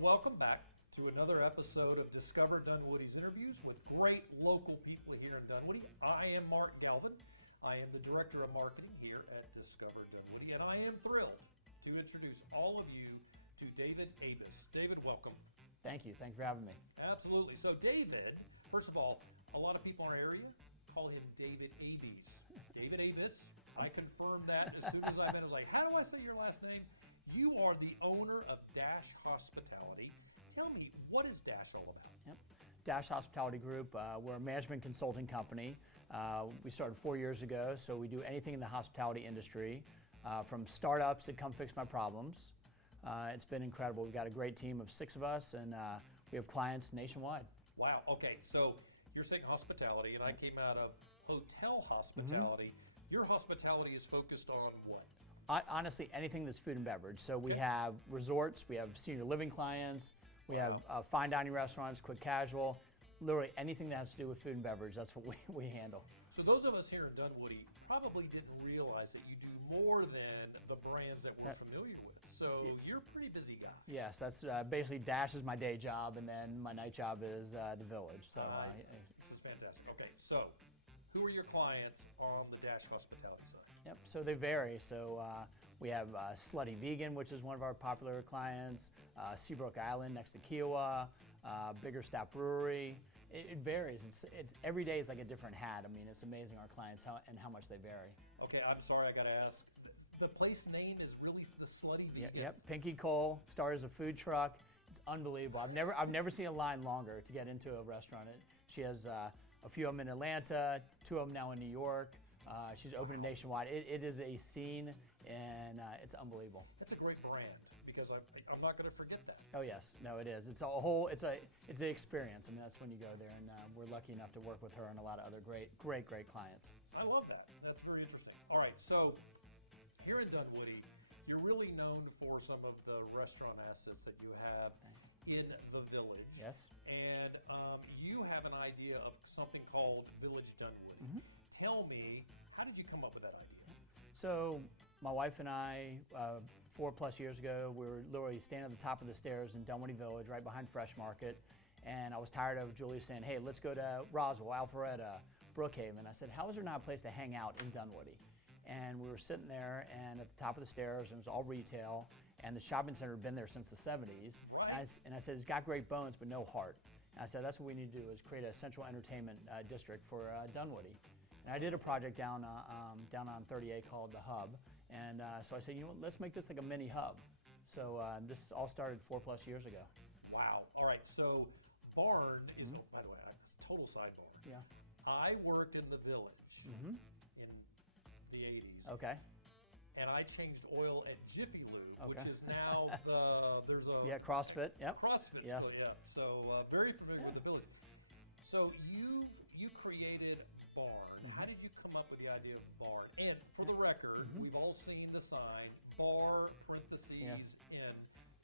welcome back to another episode of Discover Dunwoody's interviews with great local people here in Dunwoody. I am Mark Galvin. I am the Director of Marketing here at Discover Dunwoody, and I am thrilled to introduce all of you to David Abes. David, welcome. Thank you. Thank you for having me. Absolutely. So David, first of all, a lot of people in our area call him David Abes. David Abes. I confirmed that as soon as I met him. I was like, how do I say your last name? You are the owner of Dash Hospitality. Tell me, what is Dash all about? Yep. Dash Hospitality Group, we're a management consulting company. We started 4 years ago, so we do anything in the hospitality industry, from startups that come fix my problems. It's been incredible. We've got a great team of 6 of us, and we have clients nationwide. Wow, okay, so you're saying hospitality, and I came out of hotel hospitality. Your hospitality is focused on what? Honestly, anything that's food and beverage. So we have resorts, we have senior living clients, we have fine dining restaurants, quick casual, literally anything that has to do with food and beverage, that's what we handle. So those of us here in Dunwoody probably didn't realize that you do more than the brands that we're familiar with. So you're a pretty busy guy. Yes, that's basically Dash is my day job, and then my night job is the Village. So this is fantastic. Okay, so who are your clients on the Dash Hospitality side? Yep, so they vary. So we have Slutty Vegan, which is one of our popular clients, Seabrook Island next to Kiowa, Biggerstaff Brewery. It varies. It's every day is like a different hat. I mean, it's amazing our clients and how much they vary. Okay, I'm sorry, I got to ask. The place name is really the Slutty Vegan. Yep, Pinky Cole started as a food truck. It's unbelievable. I've never seen a line longer to get into a restaurant. She has a few of them in Atlanta, 2 of them now in New York. She's opening nationwide. It is a scene, and it's unbelievable. That's a great brand, because I'm not going to forget that. Oh yes, no, it is. It's a whole. It's an experience. I mean, that's when you go there, and we're lucky enough to work with her and a lot of other great clients. I love that. That's very interesting. All right, so here in Dunwoody, you're really known for some of the restaurant assets that you have in the Village. Yes. And you have an idea of something called Village Dunwoody. Tell me, how did you come up with that idea? So my wife and I, 4+ years ago, we were literally standing at the top of the stairs in Dunwoody Village, right behind Fresh Market. And I was tired of Julie saying, hey, let's go to Roswell, Alpharetta, Brookhaven. I said, how is there not a place to hang out in Dunwoody? And we were sitting there, and at the top of the stairs, and it was all retail, and the shopping center had been there since the 70s. Right. And I said, it's got great bones, but no heart. And I said, that's what we need to do, is create a central entertainment district for Dunwoody. And I did a project down on 38 called The Hub. And so I said, you know what, let's make this like a mini hub. So this all started 4+ years ago. Wow. All right. So Barn is, by the way, total sidebar. Yeah. I worked in the Village in the 80s. Okay. And I changed oil at Jiffy Lube, which is now there's a CrossFit. Yep. CrossFit. Yes. Yeah. So very familiar with the Village. So you created Barn. How did you come up with the idea of Barn? And for the record, we've all seen the sign, bar parentheses in.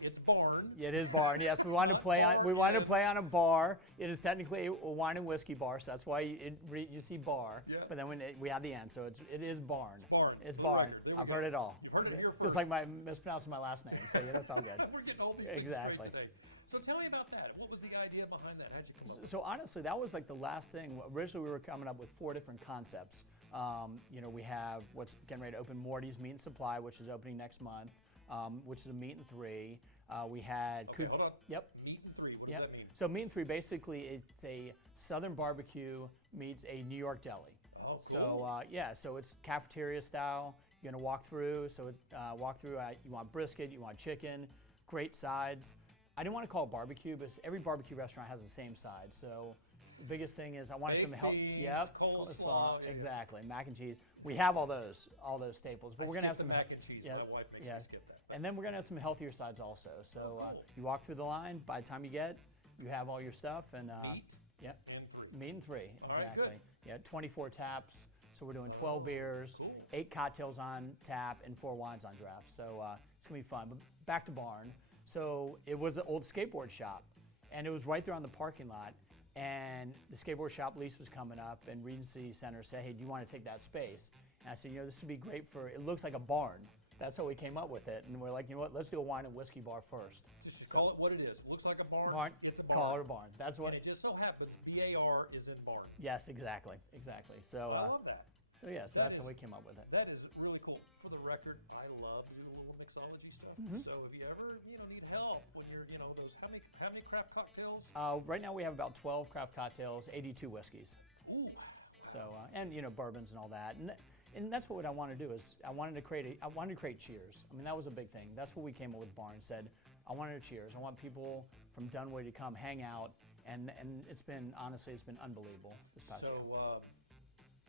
It's Barn. Yeah, it is Barn. Yes, we wanted to play on a bar. It is technically a wine and whiskey bar, so that's why you see bar. Yeah. But then when we add the end, so it is Barn. Barn. It's Barn. I've heard it all. You've heard it here first. Just like my mispronouncing my last name. So yeah, that's all good. We're getting all these exactly. things today. So tell me about that. What was the idea behind that? How'd you come up with it? So honestly, that was like the last thing. Originally, we were coming up with 4 different concepts. We have what's getting ready to open, Morty's Meat and Supply, which is opening next month, which is a meat and 3. We had hold on. Yep. Meat and 3. What does that mean? So meat and 3, basically, it's a Southern barbecue meets a New York deli. Oh, cool. So so it's cafeteria style. You're gonna walk through. So walk through. You want brisket, you want chicken, great sides. I didn't want to call it barbecue, but every barbecue restaurant has the same side. So the biggest thing is I wanted some help. Yep, coleslaw. Exactly, mac and cheese. We have all those staples, but we're gonna have some mac and cheese. Yeah, my wife makes me skip that. And then we're gonna have some healthier sides also. So you walk through the line. By the time you have all your stuff and meat. Yep. And 3. Meat and 3. Exactly. All right, good. Yeah, 24 taps. So we're doing 12 beers, 8 cocktails on tap, and 4 wines on draft. So it's gonna be fun. But back to Barn. So it was an old skateboard shop, and it was right there on the parking lot. And the skateboard shop lease was coming up, and Regency Center said, hey, do you want to take that space? And I said, this would be great it looks like a barn. That's how we came up with it. And we're like, you know what, let's do a wine and whiskey bar first. Call it what it is. Looks like a barn. Barn. It's a barn. Call it a barn. That's what. And it just so happens BAR is in barn. Yes, exactly. So. I love that. So yeah, so that's how we came up with it. That is really cool. For the record, I love your little mixology stuff. So if you ever need help when you're those how many craft cocktails? Right now we have about 12 craft cocktails, 82 whiskeys. Ooh. So and bourbons and all that, and that's what I want to do is I wanted to create cheers. I mean that was a big thing. That's what we came up with Barn. Said I wanted a cheers. I want people from Dunwoody to come hang out, and it's been unbelievable this past year. So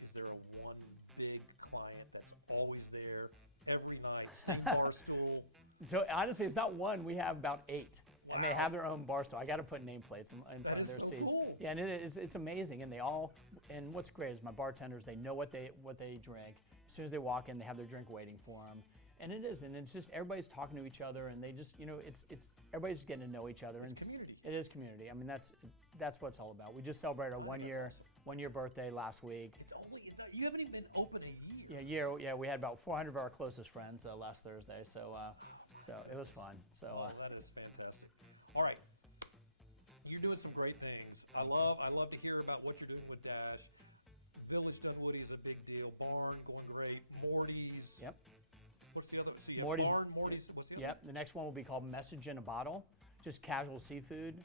is there a one big client that's always there every night, bar stool? So honestly, it's not one. We have about 8. And they have their own bar stool. I got to put nameplates in front of their seats. Cool. Yeah, and it's amazing. And and what's great is my bartenders, they know what they drink. As soon as they walk in, they have their drink waiting for them. And it's just everybody's talking to each other, and they just it's everybody's getting to know each other. And community. It is community. I mean that's what it's all about. We just celebrated our one year birthday last week. You haven't even been open a year. Yeah, we had about 400 of our closest friends last Thursday. So it was fun. So that is fantastic. All right, you're doing some great things. I love to hear about what you're doing with Dash. Village Dunwoody is a big deal. Barn going great. Morty's. Yep. What's the other? So you Morty's. Barn, Morty's. What's the other? Yep. The next one will be called Message in a Bottle. Just casual seafood,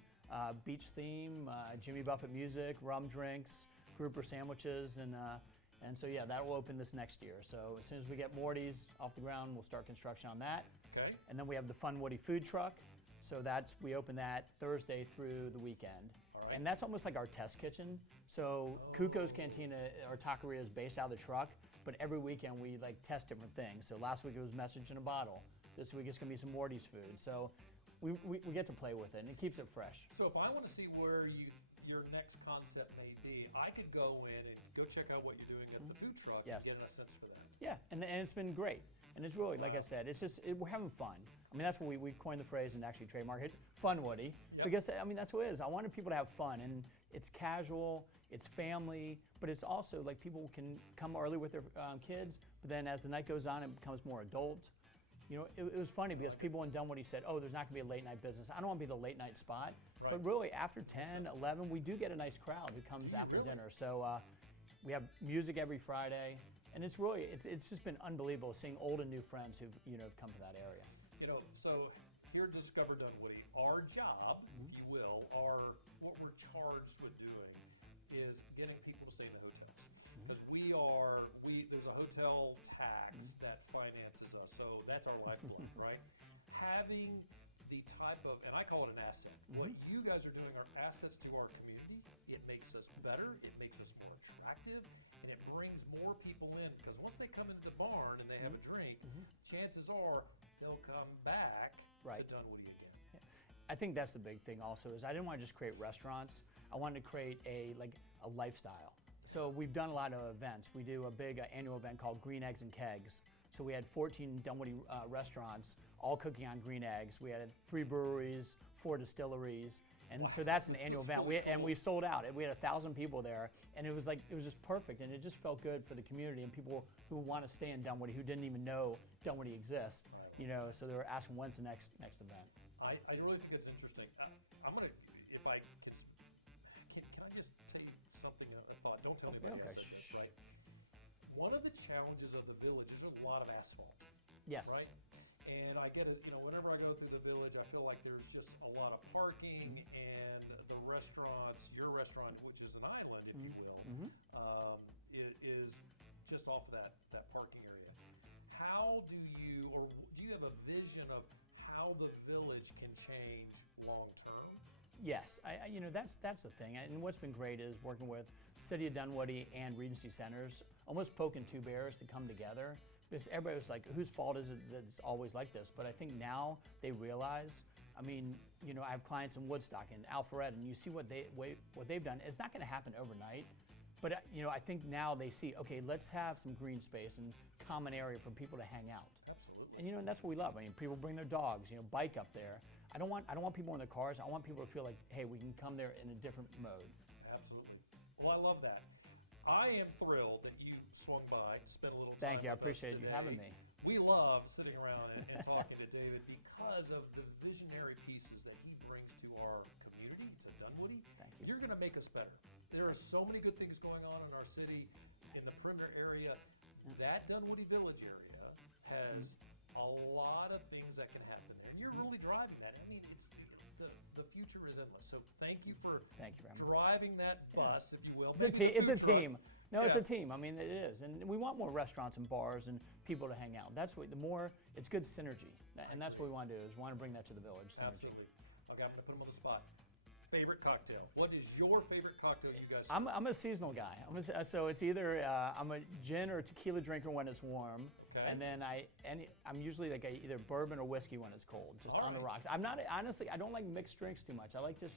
beach theme, Jimmy Buffett music, rum drinks, grouper sandwiches, and so yeah, that will open this next year. So as soon as we get Morty's off the ground, we'll start construction on that. Okay. And then we have the Fun Woody food truck. So we open that Thursday through the weekend. All right. And that's almost like our test kitchen. So Cuco's Cantina, our taqueria is based out of the truck, but every weekend we test different things. So last week it was Message in a Bottle. This week it's gonna be some Morty's food. So we get to play with it, and it keeps it fresh. So if I want to see where your next concept may be, I could go in and go check out what you're doing at the food truck Yes. and get a sense for that. Yeah, and it's been great. And it's really, like I said, we're having fun. I mean, that's what we coined the phrase and actually trademarked it, Fun Woody. Yep. Because, I mean, that's what it is. I wanted people to have fun, and it's casual, it's family, but it's also like people can come early with their kids, but then as the night goes on, it becomes more adult. It was funny because people in Dunwoody said, oh, there's not going to be a late night business. I don't want to be the late night spot. Right. But really, after 10, 11, we do get a nice crowd who comes after dinner. So we have music every Friday. And it's just been unbelievable seeing old and new friends who've come to that area. So here at Discover Dunwoody, our job, if you will, what we're charged with doing is getting people to stay in the hotel. Because there's a hotel tax that finances us, so that's our lifeblood, right? Having the type of, and I call it an asset. What you guys are doing are assets to our community. It makes us better, it makes us more attractive, and it brings more people in, because once they come into the barn and they have a drink, chances are they'll come back to Dunwoody again. I think that's the big thing also is I didn't want to just create restaurants. I wanted to create a lifestyle. So we've done a lot of events. We do a big annual event called Green Eggs and Kegs. So we had 14 Dunwoody restaurants all cooking on green eggs. We had 3 breweries, 4 distilleries. And so that's an annual event. We sold out. We had 1,000 people there, and it was just perfect. And it just felt good for the community and people who want to stay in Dunwoody who didn't even know Dunwoody exists. Right. So they were asking when's the next event. I really think it's interesting. I'm gonna, if I can I just say something? A thought. Don't tell me what it is. Right. One of the challenges of the village is there's a lot of asphalt. Yes. Right. And I get it, whenever I go through the village, I feel like there's just a lot of parking, and the restaurants, your restaurant, which is an island, if you will, is just off of that parking area. How do you have a vision of how the village can change long term? Yes, that's the thing. And what's been great is working with City of Dunwoody and Regency Centers, almost poking 2 bears to come together. Because everybody was like, whose fault is it that it's always like this? But I think now they realize, I have clients in Woodstock and Alpharetta, and you see what they've done. It's not going to happen overnight, but I think now they see, okay, let's have some green space and common area for people to hang out. Absolutely. And that's what we love. People bring their dogs, bike up there. I don't want people in their cars. I want people to feel like, hey, we can come there in a different mode. Absolutely. Well, I love that. I am thrilled that you swung by, spent a little time. Thank you. I with us appreciate you today. having me. We love sitting around and talking to David because of the visionary pieces that our community, to Dunwoody. Thank you. You're going to make us better. There are so many good things going on in our city, in the perimeter area. That Dunwoody Village area has a lot of things that can happen there, and you're really driving that. I mean, the future is endless. So thank you for driving that bus, if you will. It's a team. No, it's Yeah. a team. I mean, it is, and we want more restaurants and bars and people to hang out. That's what the more. It's good synergy, and that's what we want to do. Is want to bring that to the village. Synergy. Absolutely. Okay, I'm going to put them on the spot. Favorite cocktail? What is your favorite cocktail you guys? I'm a seasonal guy. So it's either I'm a gin or tequila drinker when it's warm, and then I'm usually like either bourbon or whiskey when it's cold, just on the rocks. I'm not honestly. I don't like mixed drinks too much. I like just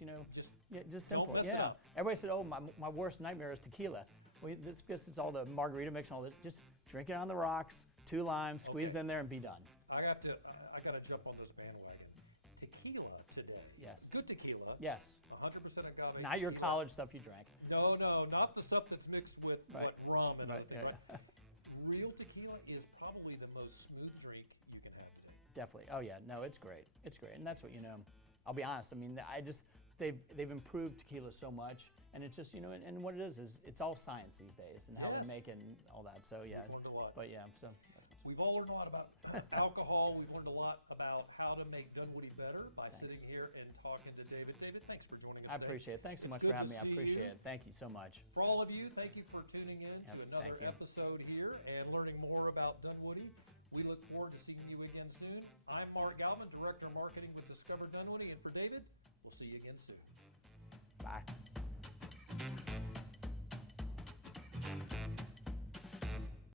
just simple. Don't mess it up. Everybody said, oh, my worst nightmare is tequila. Well, this because it's all the margarita mix and all that. Just drink it on the rocks, 2 limes, squeeze it in there, and be done. I got to jump on this bandwagon. Tequila today. Yes. Good tequila. Yes. 100% agave. Not your tequila. college stuff you drank. No, not the stuff that's mixed with rum and yeah. Real tequila is probably the most smooth drink you can have today. Definitely. Oh yeah. No, it's great. It's great, and that's what I'll be honest. I mean, they've improved tequila so much, and it's just and what it is it's all science these days and how they make it and all that. So yeah. We've learned a lot. But yeah. So. We've all learned a lot about alcohol. We've learned a lot about how to make Dunwoody better by sitting here and talking to David. David, thanks for joining us I today. appreciate it. Thanks so much for having me. I appreciate it. Thank you so much. For all of you, thank you for tuning in to another episode here and learning more about Dunwoody. We look forward to seeing you again soon. I'm Mark Galvin, Director of Marketing with Discover Dunwoody, and for David, we'll see you again soon. Bye.